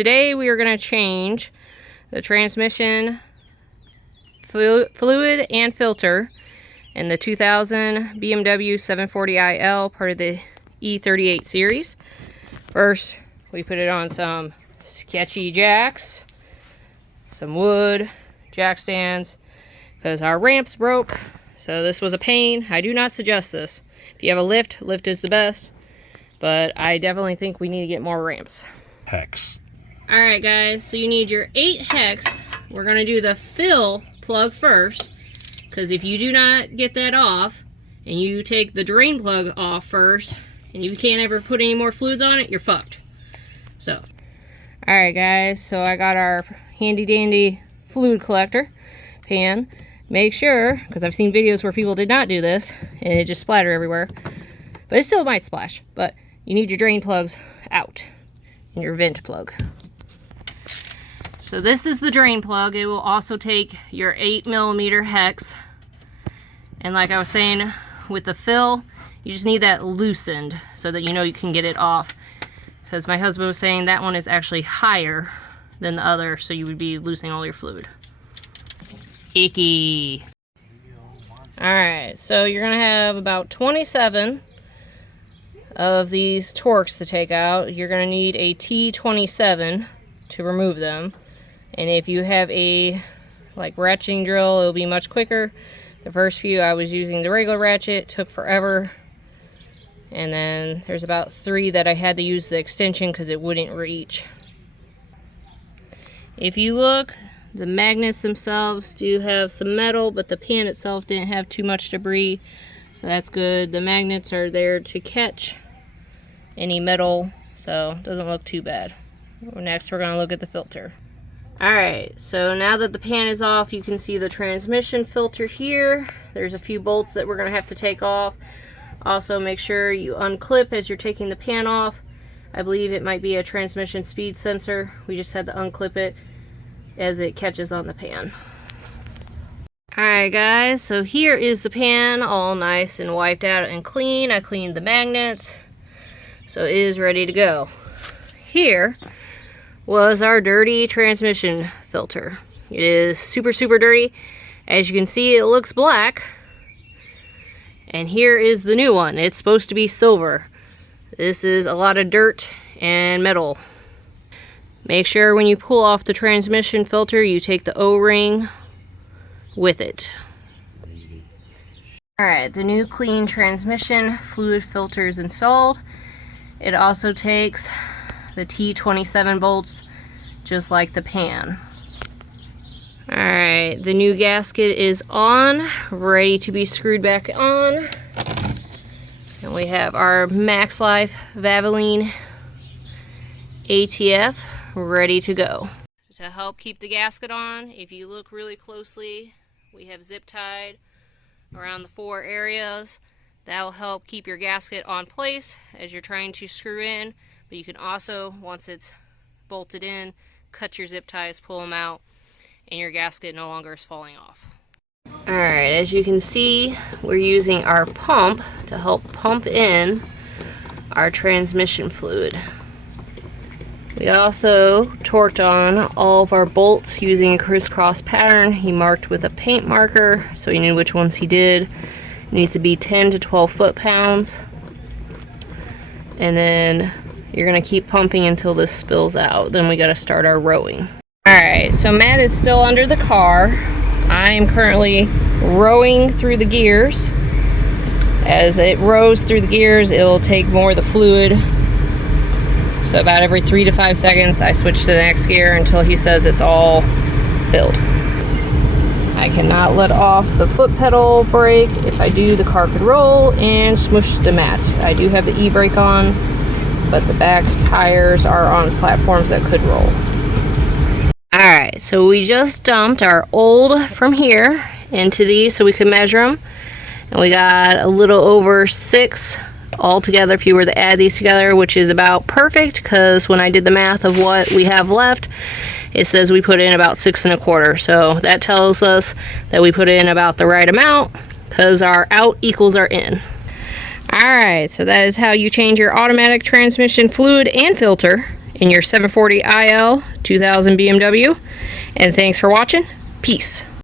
today we are going to change the transmission fluid and filter in the 2000 BMW 740iL, part of the E38 series. First, we put it on some sketchy jacks, some wood jack stands, because our ramps broke. So this was a pain. I do not suggest this. If you have a lift, lift is the best. But I definitely think we need to get more ramps. Hex. Alright guys, so you need your 8 hex. We're going to do the fill plug first. Because if you do not get that off, and you take the drain plug off first, and you can't ever put any more fluids on it, you're fucked. So, alright guys, so I got our handy dandy fluid collector pan. Make sure, because I've seen videos where people did not do this, and it just splattered everywhere. But it still might splash. But you need your drain plugs out, and your vent plug. So this is the drain plug. It will also take your 8mm hex. And like I was saying, with the fill, you just need that loosened so that you know you can get it off. Because my husband was saying that one is actually higher than the other, so you would be loosening all your fluid. Icky. Alright, so you're going to have about 27 of these Torx to take out. You're going to need a T27 to remove them. And if you have a ratcheting drill, it'll be much quicker. The first few I was using the regular ratchet, took forever. And then there's about 3 that I had to use the extension because it wouldn't reach. If you look, the magnets themselves do have some metal, but the pan itself didn't have too much debris, so that's good. The magnets are there to catch any metal, so it doesn't look too bad. Next, we're going to look at the filter. Alright, so now that the pan is off, you can see the transmission filter here. There's a few bolts that we're going to have to take off. Also, make sure you unclip as you're taking the pan off. I believe it might be a transmission speed sensor. We just had to unclip it as it catches on the pan. Alright guys, so here is the pan, all nice and wiped out and clean. I cleaned the magnets, so it is ready to go. Here was our dirty transmission filter. It is super dirty. As you can see, it looks black. And here is the new one. It's supposed to be silver. This is a lot of dirt and metal. Make sure when you pull off the transmission filter, you take the O-ring with it. Alright, the new clean transmission fluid filter is installed. It also takes the T27 bolts, just like the pan. Alright, the new gasket is on, ready to be screwed back on. And we have our Max Life Valvoline ATF ready to go. To help keep the gasket on, if you look really closely, we have zip tied around the 4 areas. That will help keep your gasket on place as you're trying to screw in. But you can also, once it's bolted in, cut your zip ties, pull them out, and your gasket no longer is falling off. Alright, as you can see, we're using our pump to help pump in our transmission fluid. We also torqued on all of our bolts using a crisscross pattern. He marked with a paint marker, so he knew which ones he did. It needs to be 10 to 12 foot-pounds. And then you're going to keep pumping until this spills out. Then we got to start our rowing. Alright, so Matt is still under the car. I am currently rowing through the gears. As it rows through the gears, it will take more of the fluid. So about every 3 to 5 seconds, I switch to the next gear until he says it's all filled. I cannot let off the foot pedal brake. If I do, the car could roll and smush the mat. I do have the e-brake on, but the back tires are on platforms that could roll. Alright, so we just dumped our old from here into these so we could measure them. And we got a little over 6 altogether if you were to add these together, which is about perfect because when I did the math of what we have left, it says we put in about 6 1/4. So that tells us that we put in about the right amount because our out equals our in. Alright, so that is how you change your automatic transmission fluid and filter in your 740 IL 2000 BMW. And thanks for watching. Peace.